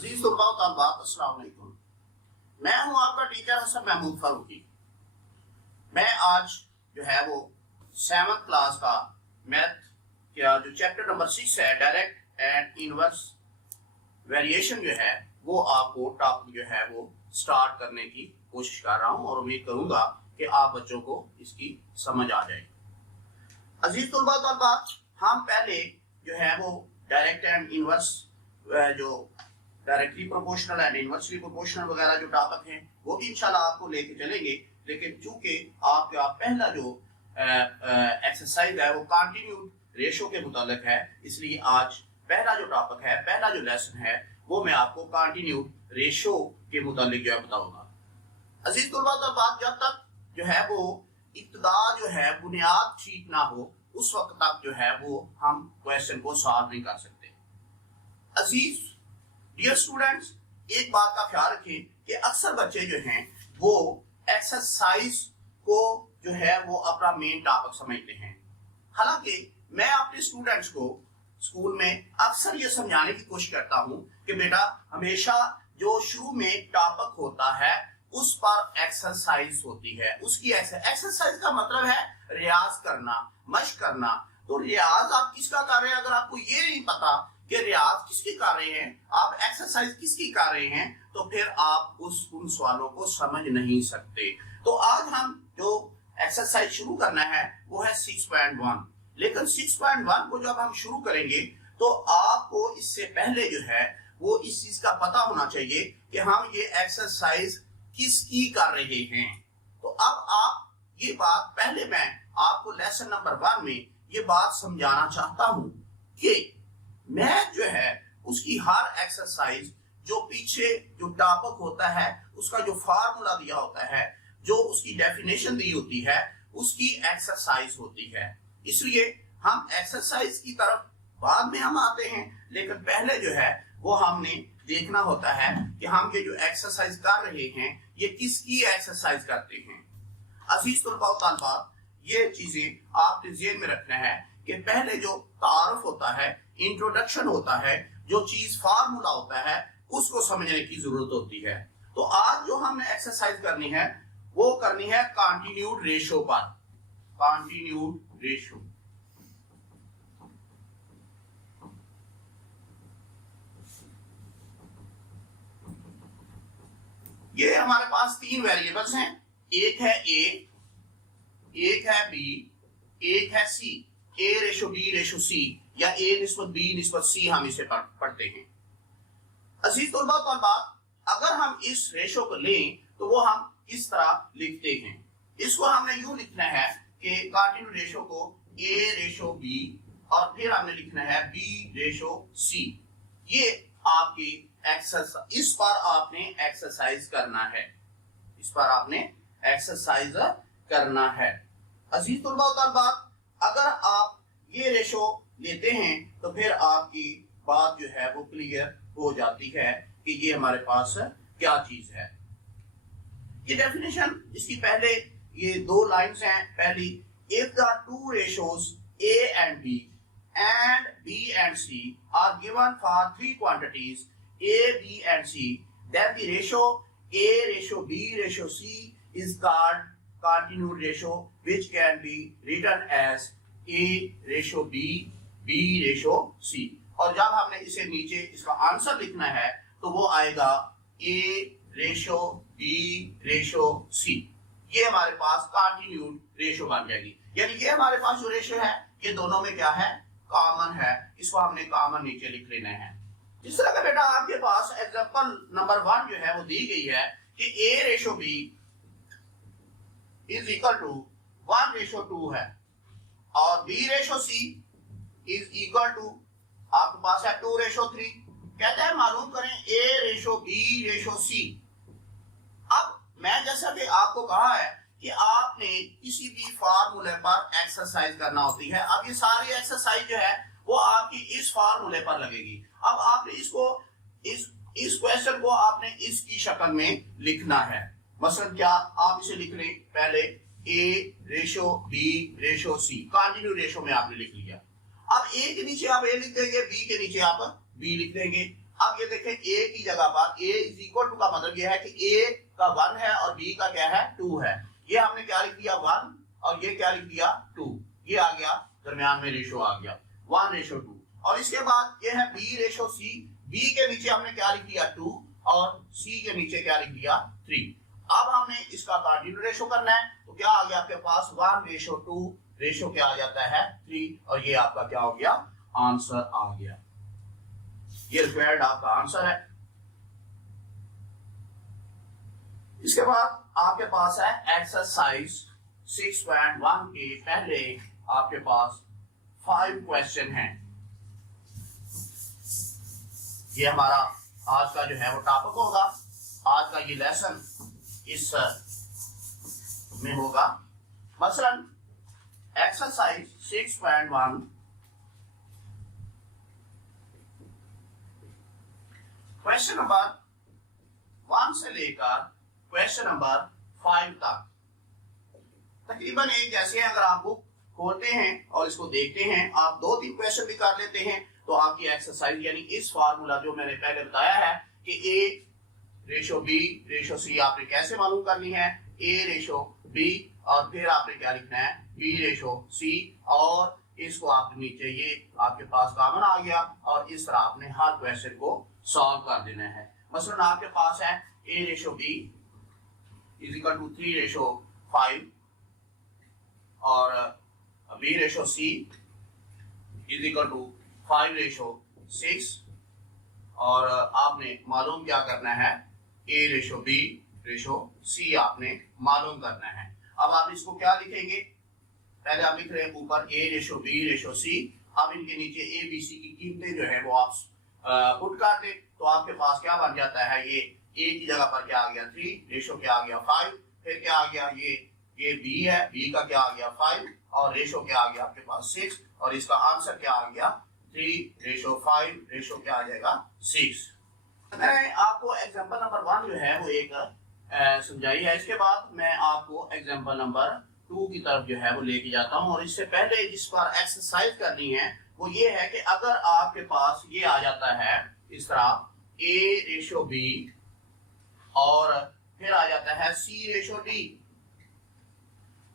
अजीज तलबा व तलबात, अस्सलाम वालेकुम। मैं हूं आपका टीचर हसन महमूद फारूकी। मैं आज जो है वो 7th क्लास का मैथ का जो चैप्टर नंबर 6 है, डायरेक्ट एंड इनवर्स वेरिएशन जो है वो आपको टॉपिक जो है वो स्टार्ट करने की कोशिश कर रहा हूं और उम्मीद करूंगा कि आप बच्चों को इसकी समझ आ जाए। अजीज तलबा व तलबात, हम पहले जो है वो डायरेक्ट एंड इनवर्स जो directly proportional and inversely proportional वगैरह जो टॉपिक हैं वो भी इंशाल्लाह आपको लेके चलेंगे। लेकिन चूंकि आपका पहला जो एक्सरसाइज है वो कंटिन्यूड रेशो के मुतालिक है, इसलिए आज पहला जो टॉपिक है, पहला जो लेसन है वो मैं आपको कंटिन्यूड रेशो के मुतालिक जो है बताऊंगा। अजीज तलबा तलबात, जब तक जो है वो इब्तिदा जो है बुनियाद ठीक ना हो उस वक्त तक जो है वो हम क्वेश्चन को सॉल्व नहीं कर सकते। अजीज डियर स्टूडेंट्स, एक बात का ख्याल रखें कि अक्सर बच्चे जो हैं वो एक्सरसाइज को जो है वो अपना मेन टॉपिक समझते हैं। हालांकि मैं अपने स्टूडेंट्स को स्कूल में अक्सर ये समझाने की कोशिश करता हूं कि बेटा हमेशा जो शुरू में टॉपिक होता है उस पर एक्सरसाइज होती है। उसकी एक्सरसाइज का मतलब है रियाज करना, मशक करना। तो रियाज आप किसका कर रहे हैं? अगर आपको ये नहीं पता कि रियाज किसकी कर रहे हैं, आप एक्सरसाइज किसकी कर रहे हैं, तो फिर आप उन सवालों को समझ नहीं सकते। तो आज हम जो एक्सरसाइज शुरू करना है वो है 6.1। लेकिन 6.1 को जब हम शुरू करेंगे तो आपको इससे पहले जो है वो इस चीज का पता होना चाहिए कि हम ये एक्सरसाइज किसकी कर रहे हैं। तो अब आप ये बात, पहले मैं आपको लेसन नंबर 1 में ये बात समझाना चाहता हूं कि मैथ जो है उसकी हर एक्सरसाइज जो पीछे जो टॉपिक होता है उसका जो फार्मूला दिया होता है, जो उसकी डेफिनेशन दी होती है, उसकी एक्सरसाइज होती है। इसलिए हम एक्सरसाइज की तरफ बाद में हम आते हैं, लेकिन पहले जो है वो हमने देखना होता है कि हम ये जो एक्सरसाइज कर रहे हैं ये किसकी एक्सरसाइज करते हैं। अजीज तलबा व तलबात, ये चीजें आपने ज़हन में रखना है कि पहले जो तारुफ होता है, इंट्रोडक्शन होता है, जो चीज फार्मूला होता है, उसको समझने की जरूरत होती है। तो आज जो हमने एक्सरसाइज करनी है वो करनी है कंटिन्यूड रेशो पर। कंटिन्यूड रेशो, ये हमारे पास 3 वेरिएबल्स हैं। एक है ए, एक है बी, एक है सी। ए रेशो बी रेशो सी या ए निस्बत बी निस्बत सी हम इसे पढ़ते हैं। अजीज तलबा तलबात, अगर हम इस रेशो को लें तो वो हम इस तरह लिखते हैं। इसको हमने यूं लिखना है कि कंटिन्यूड रेशो को ए रेशो बी और फिर हमने लिखना है बी रेशो सी। ये आपकी एक्सरसाइज, इस पर आपने एक्सरसाइज करना है, इस पर आपने एक्सरसाइज करना है। अजीज तलबा तलबात, अगर आप ये रेशो लेते हैं तो फिर आपकी बात जो है वो क्लियर हो जाती है कि ये हमारे पास क्या चीज है। ये डेफिनेशन, इसकी पहले ये 2 लाइंस हैं। पहली, if the 2 ratios A and B and B and C are given for 3 quantities A, B and C, then the ratio A ratio B ratio C is called continued ratio, which can be written as A ratio B, B ratio C। और जब हमने इसे नीचे इसका answer लिखना है तो वो आएगा A ratio B ratio C। ये हमारे पास कंटिन्यूड रेशो बन जाएगी। यानी ये हमारे पास जो रेशो है ये दोनों में क्या है? कॉमन है। इसको हमने कॉमन नीचे लिख लेना है। जिस तरह का बेटा आपके पास एग्जांपल नंबर 1 जो है वो दी गई है कि A ratio B is equal to 1 ratio 2 है और B ratio C is equal to आपके पास है 2 रेशो 3। कहते हैं मालूम करें A ratio B ratio C। अब मैं जैसा कि आपको कहा है कि आपने किसी भी फार्मूले पर एक्सरसाइज करना होती है। अब ये सारी एक्सरसाइज जो है वो आपकी इस फार्मूले पर लगेगी। अब आपने इसको इस क्वेश्चन को आपने इसकी शक्ल में लिखना है। मसलन क्या, आप इसे लिख लें पहले A ratio B ratio C, continue ratio में आपने लिख लिया। अब A के नीचे आप A लिख देंगे, B के नीचे आप B लिख देंगे। अब ये देखें ए की जगह पर ए इज इक्वल टू का मतलब ये है कि ए का 1 है और बी का क्या है 2 है। ये हमने क्या लिख दिया 1 और ये क्या लिख दिया 2, ये आ गया दरमियान में रेशो आ गया 1:2। और इसके बाद ये है b:c, b के नीचे हमने क्या लिख दिया 2 और c के नीचे क्या लिख दिया 3। अब हमने इसका कार्डिनल रेशो करना है तो क्या आ गया आपके पास 1:2, रेशो क्या आ जाता है 3 और ये आपका क्या हो गया आंसर आ गया। ये रिक्वायर्ड आपका आंसर है। इसके बाद आपके पास है एक्सरसाइज 6.1 के पहले आपके पास 5 क्वेश्चन हैं। ये हमारा आज का जो है वो टॉपिक होगा, आज का ये लेसन इस में होगा। मसलन एक्सरसाइज 6.1 क्वेश्चन नंबर 1 से लेकर क्वेश्चन नंबर 5 तक तकरीबन एक जैसे हैं। अगर आप बुक खोलते हैं और इसको देखते हैं, आप 2-3 क्वेश्चन भी कर लेते हैं तो आपकी एक्सरसाइज यानी इस फार्मूला जो मैंने पहले बताया है कि A:B:C आपने कैसे मालूम करनी है, A:B और फिर आपने क्या लिखना है B:C और इसको आप नीचे ये आपके पास कॉमन आ गया और इस तरह आपने हर क्वेश्चन को सॉल्व कर देना है। मसलन आपके पास है A:B = 3:5 और B:C = 5:6 और आपने मालूम क्या करना है A:B:C आपने मालूम करना है। अब आप इसको क्या लिखेंगे, पहले आप लिख रहे हैं ऊपर A:B:C, अब इनके नीचे ABC की कीमतें जो है वो आप पुट कर दे तो आपके पास क्या बन जाता है, ये A की जगह पर क्या आ गया 3, रेशो क्या आ गया 5, फिर क्या आ गया ये B है, B का क्या आ गया 5 और रेशो क्या आ गया आपके पास 6 और इसका आंसर क्या आ गया 3:5, रेशो क्या आ जाएगा 6। मैंने आपको एग्जांपल नंबर 1 जो है वो एक समझाई है। इसके बाद मैं आपको एग्जांपल नंबर 2 की तरफ जो है वो लेके जाता हूँ और इससे पहले जिस पर एक्सरसाइज करनी है वो ये है कि अगर आपके पास ये आ जाता है इस तरह A:B और फिर आ जाता है C:D,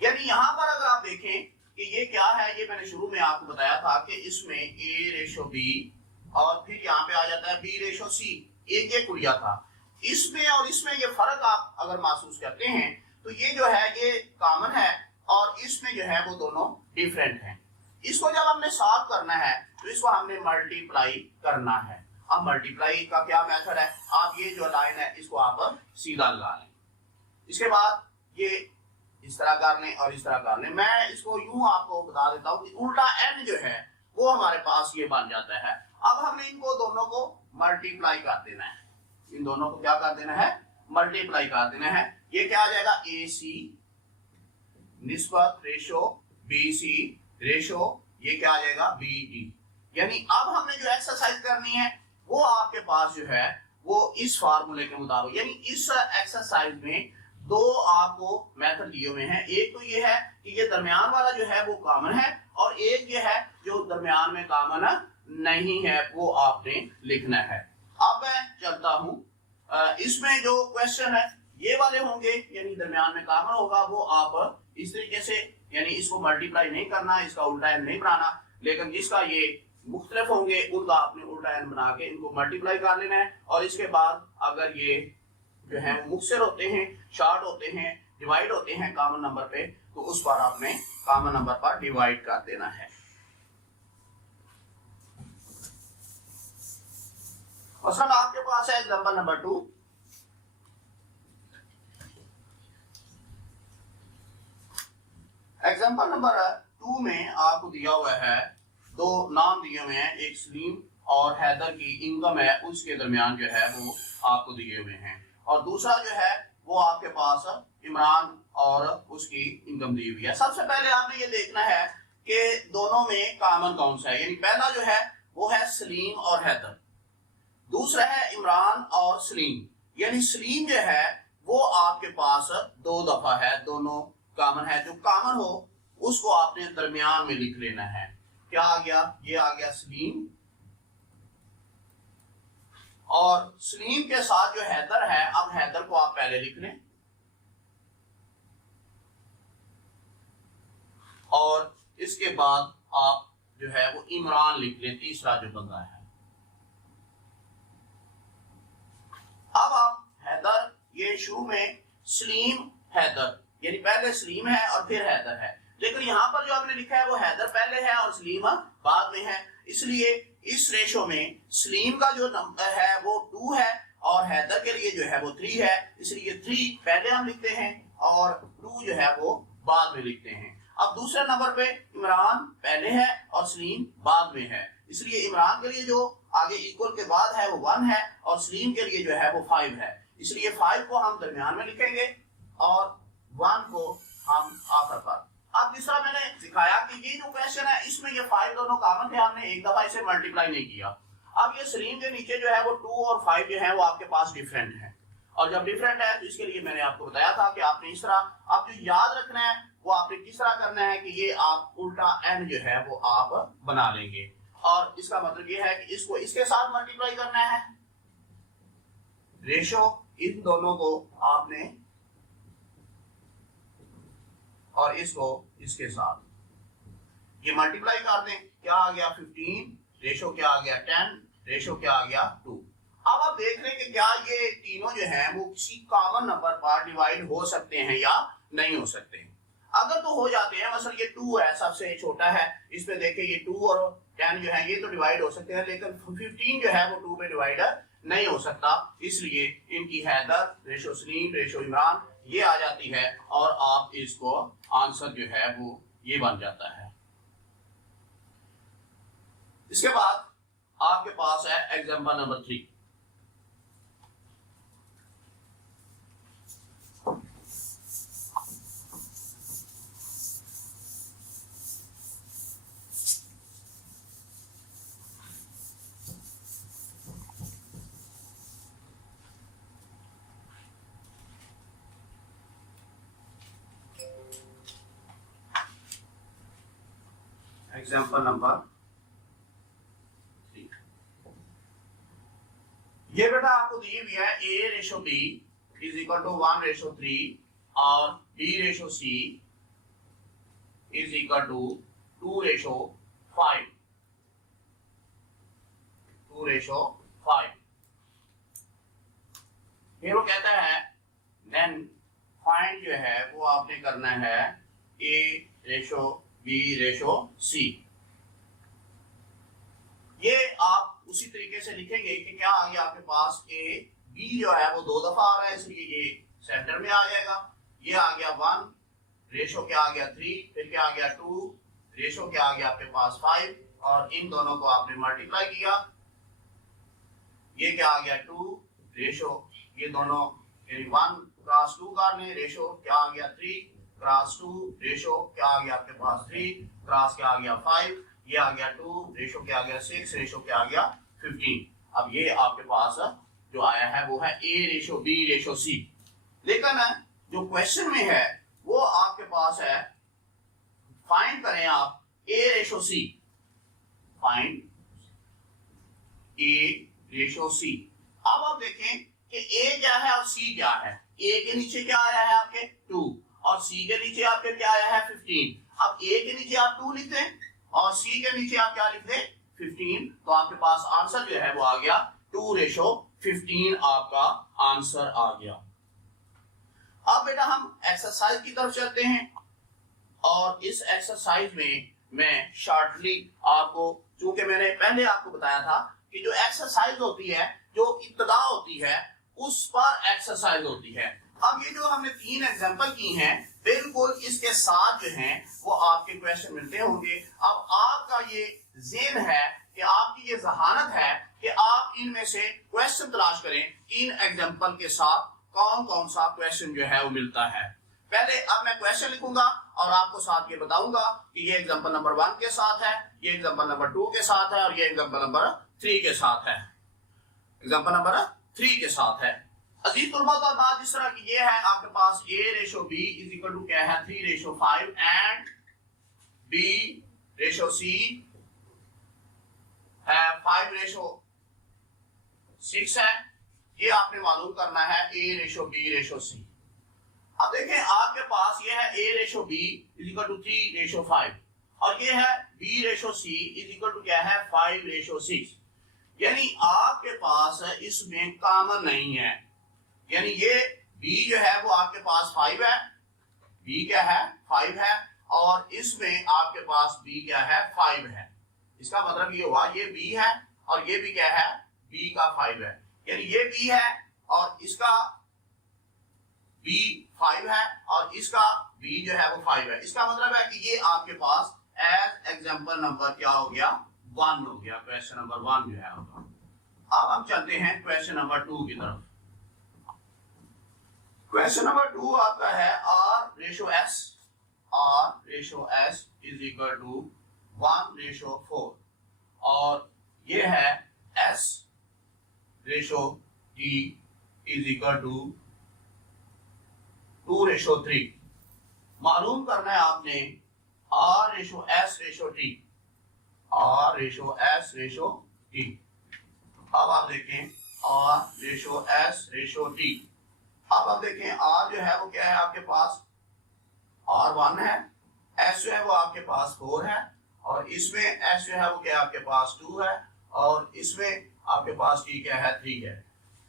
यानी यहां पर अगर आप देखें कि ये क्या है, ये मैंने शुरू में आपको बताया था कि इसमें A:B और फिर यहाँ पे आ जाता है B:C, एक ये कुड़िया था। इसमें और इसमें ये फर्क आप अगर महसूस करते हैं तो ये जो है ये कॉमन है और इसमें जो है वो दोनों डिफरेंट हैं। इसको जब हमने सॉल्व करना है तो इसको हमने मल्टीप्लाई करना है। अब मल्टीप्लाई का क्या मेथड है, आप ये जो लाइन है इसको आप सीधा लगा लें, इसके बाद ये इस तरह कर लें और इस तरह कर लें। मैं इसको यूं आपको बता देता हूं कि उल्टा n जो है वो हमारे पास ये बन जाता है। अब हमने इनको दोनों को मल्टीप्लाई कर देना है, इन दोनों को क्या कर देना है मल्टीप्लाई कर देना है। ये क्या आ जाएगा AC निस्बत रेशो BC रेशो ये क्या आ जाएगा BD। यानी अब हमने जो एक्सरसाइज करनी है वो आपके पास जो है वो इस फार्मूले के मुताबिक, यानी इस एक्सरसाइज में 2 आपको मेथड दिए हुए हैं। एक तो ये है कि ये दरमियान वाला जो है वो कॉमन है और एक ये है जो दरमियान में कॉमन नहीं है वो आपने लिखना है। अब मैं चलता हूं, इसमें जो क्वेश्चन है ये वाले होंगे यानी दरमियान में कॉमन होगा, वो आप इस तरीके से यानी इसको मल्टीप्लाई नहीं करना, इसका उल्टा एन नहीं बनाना, लेकिन जिसका ये मुख्तलिफ होंगे उनका आपने उल्टा एन बना के इनको मल्टीप्लाई कर लेना है। और इसके बाद अगर ये जो है मुख्तसर होते हैं, शॉर्ट होते हैं, डिवाइड होते हैं कॉमन नंबर पे, तो उस पर आपने कॉमन नंबर पर डिवाइड कर देना है। मसलन आपके पास है एग्जांपल नंबर 2, एग्जांपल नंबर 2 में आपको दिया हुआ है 2 नाम दिए हुए हैं, एक सलीम और हैदर की इनकम है उसके दरमियान जो है वो आपको दिए हुए हैं, और दूसरा जो है वो आपके पास इमरान और उसकी इनकम दी हुई है। सबसे पहले आपने ये देखना है कि दोनों में कॉमन कौन सा है, यानी पहला जो है वो है सलीम और हैदर, दूसरा है इमरान और सलीम। यानी सलीम जो है वो आपके पास 2 दफा है, दोनों कॉमन है, जो कॉमन हो उसको आपने दरमियान में लिख लेना है। क्या आ गया, ये आ गया सलीम और सलीम के साथ जो हैदर है, अब हैदर को आप पहले लिख लें और इसके बाद आप जो है वो इमरान लिख लें, तीसरा जो बंदा है। अब आप हैदर, ये शुरू में सलीम हैदर, यानी पहले सलीम है और फिर हैदर है, लेकिन यहाँ पर जो आपने लिखा है वो हैदर पहले है और सलीम बाद में है, इसलिए इस रेशो में सलीम का जो नंबर है वो 2 है और हैदर के लिए जो है वो 3 है, इसलिए 3 पहले हम लिखते हैं और 2 जो है वो बाद में लिखते हैं। अब दूसरे नंबर पे इमरान पहले है और सलीम बाद में है, इसलिए इमरान के लिए जो आगे इक्वल के बाद है वो 1 है और सलीम के लिए जो है वो 5 है, इसलिए 5 को हम दरमियान में लिखेंगे और 1 को हम आखिर पर। अब जिस तरह मैंने दिखाया कि ये जो क्वेश्चन है इसमें ये 5 दोनों कॉमन थे, हमने एक दफा इसे मल्टीप्लाई नहीं किया। अब ये सलीम के नीचे जो है वो 2 और 5 जो है वो आपके पास डिफरेंट है, और जब डिफरेंट है तो इसके लिए मैंने आपको बताया था कि आपने इस तरह, आप जो याद रखना है वो आपने किस तरह करना है कि ये आप उल्टा n जो है वो आप बना लेंगे, और इसका मतलब ये है कि इसको इसके साथ मल्टीप्लाई करना है, रेशो इन दोनों को आपने, और इसको इसके साथ ये मल्टीप्लाई कर दें, क्या आ गया 15, रेशो क्या आ गया 10, रेशो क्या आ गया 2। अब आप देख रहे हैं कि क्या ये तीनों जो हैं वो किसी कॉमन नंबर पर डिवाइड हो सकते हैं या नहीं हो सकते हैं। अगर तो हो जाते हैं, मतलब ये 2 है सबसे छोटा है, इसमें देखिए ये 2 और 10 जो है ये तो डिवाइड हो सकते हैं, लेकिन 15 जो है वो 2 पे डिवाइड नहीं हो सकता, इसलिए इनकी हैदर, रेशो सलीम, रेशो इमरान ये आ जाती है और आप इसको आंसर जो है वो ये बन जाता है। इसके बाद आपके पास है एग्जांपल नंबर 3। एग्जाम्पल नंबर 3, ये बेटा आपको दी हुई है a ratio b is equal to 1 ratio 3 और b ratio c is equal to 2 ratio 5, 2 ratio 5। फिर वो कहता है देन फाइंड जो है वो आपने करना है a ratio b ratio c। ये आप उसी तरीके से लिखेंगे कि क्या आ गया आपके पास a b जो है वो 2 दफा आ रहा है, इसलिए ये सेंटर में आ जाएगा, ये आ गया 1, रेशो क्या आ गया 3, फिर क्या आ गया 2, रेशो क्या आ गया आपके पास 5, और इन दोनों को आपने मल्टीप्लाई किया, ये क्या आ गया 2, रेशो ये दोनों 1 क्रॉस 2 करने, रेशो क्या आ गया 3 क्रॉस 2, रेशो क्या आ गया आपके पास 3 क्रॉस क्या आ गया 5, ये आ गया 2, रेशो क्या आ गया 6, रेशो क्या आ गया 15। अब ये आपके पास जो आया है वो है a ratio b ratio c, लेकिन जो क्वेश्चन में है वो आपके पास है फाइंड करें आप a ratio c, find a ratio c। अब आप देखें कि a क्या है और c क्या है। a के नीचे क्या आया है आपके 2 और c के नीचे आपके क्या आया है 15। अब a के नीचे आप 2 लिखते हैं और c के नीचे आप क्या लिखते हैं 15, तो आपके पास आंसर जो है वो आ गया 2 रेशो 15, आपका आंसर आ गया। अब बेटा हम एक्सरसाइज की तरफ चलते हैं, और इस एक्सरसाइज में मैं शॉर्टली आपको, चूंकि मैंने पहले आपको बताया था कि जो एक्सरसाइज होती है, जो इब्तिदा होती है उस पर एक्सरसाइज होती है। अब ये जो हमने 3 एग्जांपल की हैं बिल्कुल इसके साथ जो हैं वो आपके क्वेश्चन मिलते होंगे। अब आपका ये ज़हन है कि आपकी ये जहानत है कि आप इनमें से क्वेश्चन तलाश करें, 3 एग्जांपल के साथ कौन कौन सा क्वेश्चन जो है वो मिलता है। पहले अब मैं क्वेश्चन लिखूंगा और आपको साथ ये बताऊंगा कि ये एग्जांपल नंबर 1 के साथ है, ये एग्जांपल नंबर 2 के साथ है और ये एग्जांपल नंबर 3 के साथ है, एग्जांपल नंबर 3 के साथ है। अजीज तुलबा का बात इस तरह की ये है, आपके पास a ratio b is equal to क्या है 3 ratio 5 and b ratio c है 5 रेशो 6 है, ये आपने मालूम करना है A ratio B ratio C। अब देखें आपके पास ये है A ratio B is equal to 3 ratio 5 और ये है B ratio C is equal to क्या है 5 रेशो 6। यानी आपके पास इसमें कॉमन नहीं है, यानी ये B जो है वो आपके पास 5 है, B क्या है 5 है और इसमें आपके पास B क्या है 5 है। इसका मतलब ये हुआ ये B है और ये भी क्या है B का 5 है, यानी ये B है और इसका B 5 है और इसका B जो है वो 5 है। इसका मतलब है कि ये आपके पास एज एग्जांपल नंबर क्या हो गया 1 हो गया, क्वेश्चन नंबर 1 जो है होगा। अब हम चलते हैं क्वेश्चन नंबर 2 की तरफ। क्वेश्चन नंबर 2 आपका है R ratio S is equal to 1 ratio 4 और ये है S ratio T is equal to 2 ratio 3। मालूम करना है आपने R ratio S ratio T, R ratio S ratio T। अब आप देखें R ratio S ratio T। अब आप देखें R जो है वो क्या है आपके पास R1 है, S जो है वो आपके पास 4 है और इसमें S जो है वो क्या आपके पास 2 है और इसमें आपके पास T क्या है 3 है।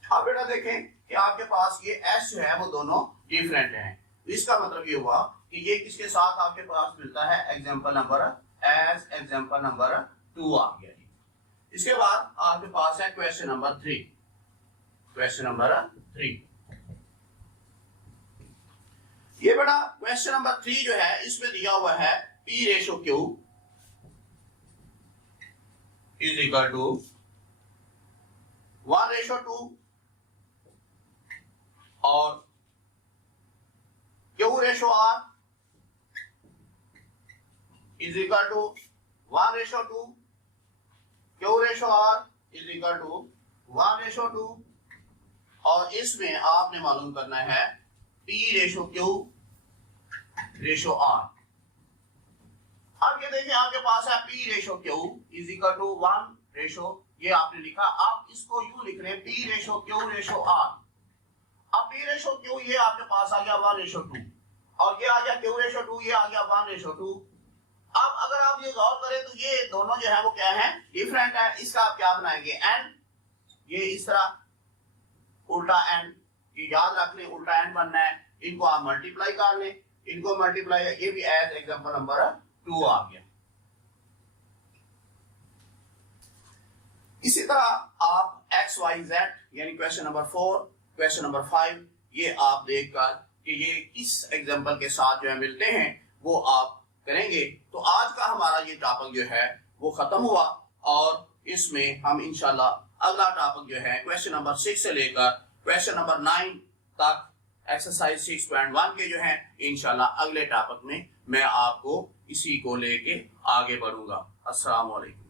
अब बेटा देखें कि आपके पास ये S जो है वो दोनों डिफरेंट हैं, इसका मतलब ये हुआ कि ये किसके साथ आपके पास मिलता है example number as example number 2 आ गया। इसके बाद आपके पास है क्वेश्चन नंबर 3। क्वेश्चन नंबर 3 ये बेटा क्वेश्चन नंबर 3 जो है इसमें दिया हुआ है P ratio Q is equal to 1 ratio 2 और Q ratio R is equal to 1 ratio 2, Q ratio R is equal to 1 ratio 2 और इसमें आपने मालूम करना है P ratio Q ratio R। अब ये देखिए आपके पास है P ratio Q is equal to 1 ratio, ये आपने लिखा, आप इसको यूं लिख रहे हैं P ratio Q ratio R। अब P रेशो Q ये आपके पास आ गया 1 रेशो 2 और ये आ गया Q रेशो 2, ये आ गया 1 रेशो 2। अब अगर आप ये गौर करें तो ये दोनों जो है वो क्या है डिफरेंट है। इसका आप क्या बनाएंगे n, ये इस तरह उल्टा n, ये याद रख लें उल्टा n बनना है, इनको आप मल्टीप्लाई कर लें, इनको मल्टीप्लाई, ये भी एज एग्जांपल नंबर 2 आ गया। इसी तरह आप x y z यानी क्वेश्चन नंबर 4 क्वेश्चन नंबर 5 ये आप देखकर कि ये किस एग्जांपल के साथ जो है मिलते हैं वो आप करेंगे। तो आज का हमारा ये टॉपिक जो है वो खत्म हुआ और इसमें हम इंशाल्लाह अगला टॉपिक जो है क्वेश्चन नंबर 6 से लेकर क्वेश्चन नंबर 9 तक एक्सरसाइज 6.1 के जो है इंशाल्लाह अगले टॉपिक में मैं आपको इसी को लेके आगे बढ़ूंगा। अस्सलाम वालेकुम।